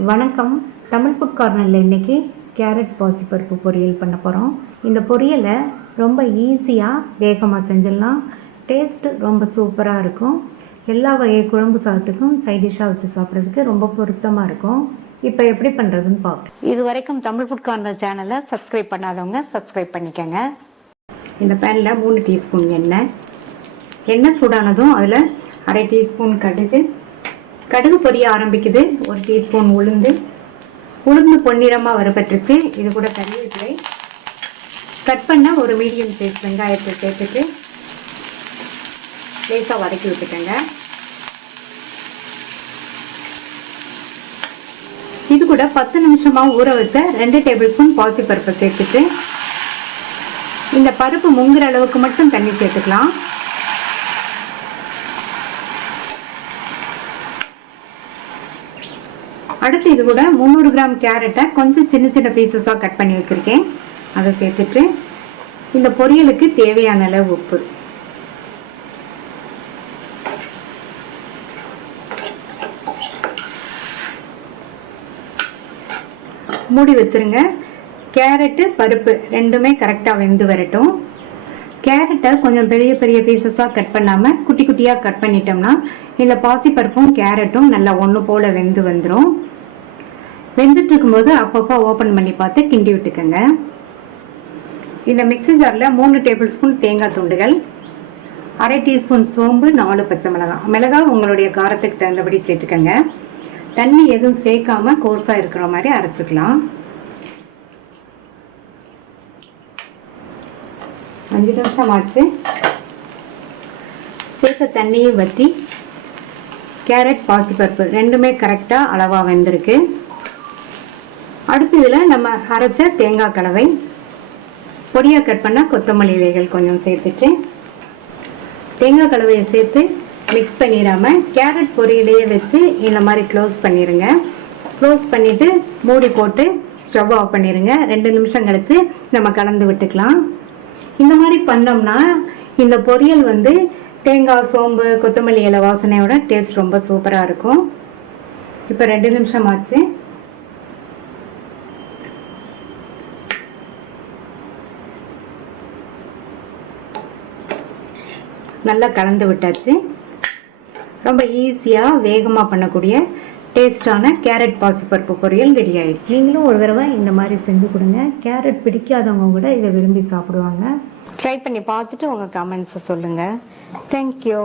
வணக்கம். தமிழ் ஃபுட் கார்னரில் இன்றைக்கி கேரட் பாசிப்பருப்பு பொரியல் பண்ண போகிறோம். இந்த பொரியலை ரொம்ப ஈஸியாக வேகமாக செஞ்சிடலாம். டேஸ்ட்டு ரொம்ப சூப்பராக இருக்கும். எல்லா வகை குழம்பு சாதத்துக்கும் சைட் டிஷ்ஷாக வச்சு சாப்பிட்றதுக்கு ரொம்ப பொருத்தமாக இருக்கும். இப்போ எப்படி பண்ணுறதுன்னு பார்ப்போம். இது வரைக்கும் தமிழ் ஃபுட் கார்னர் சேனலை சப்ஸ்கிரைப் பண்ணாதவங்க சப்ஸ்கிரைப் பண்ணிக்கோங்க. இந்த பேனில் 3 டீஸ்பூன் எண்ணெய் சூடானதும் அதில் அரை டீஸ்பூன் கடுகு பொரிய ஆரம்பிக்குது. 1 டீஸ்பூன் உளுந்து பொன்னிறமாக வரப்பட்டுருச்சு. இது கூட கறிவேப்பிலை, கட் பண்ண ஒரு மீடியம் சைஸ் வெங்காயத்தை சேர்த்துட்டு லேசாக வதக்கி விட்டுக்கோங்க. இது கூட 10 நிமிஷமாக ஊற வச்ச 2 டேபிள் ஸ்பூன் பாசிப்பருப்பை சேர்த்துட்டு இந்த பருப்பு முங்குற அளவுக்கு மட்டும் தண்ணி சேர்த்துக்கலாம். அடுத்து இது கூட 300 கிராம் கேரட்டை கொஞ்சம் சின்ன சின்ன பீசஸாக கட் பண்ணி வச்சுருக்கேன். அதை சேர்த்துட்டு இந்த பொரியலுக்கு தேவையான அளவு உப்பு, மூடி வச்சுருங்க. கேரட்டு பருப்பு ரெண்டுமே கரெக்டாக வெந்து வரட்டும். கேரட்டை கொஞ்சம் பெரிய பெரிய பீசஸாக கட் பண்ணாமல் குட்டி குட்டியாக கட் பண்ணிட்டோம்னா இந்த பாசிப்பருப்பும் கேரட்டும் நல்லா ஒன்று போல் வெந்து வந்துடும். வெந்துட்டு இருக்கும்போது அப்பப்போ ஓப்பன் பண்ணி பார்த்து கிண்டி விட்டுக்கோங்க. இந்த மிக்ஸி ஜாரில் 3 டேபிள் ஸ்பூன் தேங்காய் துண்டுகள், அரை டீஸ்பூன் சோம்பு, 4 பச்சை மிளகாய் உங்களுடைய காரத்துக்கு தகுந்தபடி சேர்த்துக்கோங்க. தண்ணி எதுவும் சேர்க்காம கோர்ஸாக இருக்கிற மாதிரி அரைச்சிக்கலாம். 5 நிமிஷம் ஆச்சு. சேர்த்த தண்ணியை வற்றி கேரட் பாசிப்பருப்பு ரெண்டுமே கரெக்டாக அளவாக வெந்திருக்கு. அடுத்து இதில் நம்ம அரைச்ச தேங்காய் கலவை, பொடியாக கட் பண்ண கொத்தமல்லி இலைகள் கொஞ்சம் சேர்த்துட்டு தேங்காய் கலவையை சேர்த்து மிக்ஸ் பண்ணிடாமல் கேரட் பொரியலையே வச்சு இந்த மாதிரி க்ளோஸ் பண்ணிடுங்க. க்ளோஸ் பண்ணிவிட்டு மூடி போட்டு ஸ்டவ் ஆஃப் பண்ணிடுங்க. 2 நிமிஷம் கழித்து நம்ம கலந்து விட்டுக்கலாம். இந்த மாதிரி பண்ணோம்னா இந்த பொரியல் தேங்காய், சோம்பு, கொத்தமல்லி இலை வாசனையோட டேஸ்ட் ரொம்ப சூப்பராக இருக்கும். இப்போ 2 நிமிஷம் ஆச்சு. நல்லா கலந்து விட்டாச்சு. ரொம்ப ஈஸியாக வேகமாக பண்ணக்கூடிய டேஸ்டான கேரட் பாசிப்பருப்பு பொரியல் ரெடி ஆயிடுச்சு. நீங்களும் ஒரு தடவை இந்த மாதிரி செஞ்சு கொடுங்க. கேரட் பிடிக்காதவங்க கூட இதை விரும்பி சாப்பிடுவாங்க. ட்ரை பண்ணி பார்த்துட்டு உங்கள் கமெண்ட்ஸை சொல்லுங்கள். தேங்க்யூ.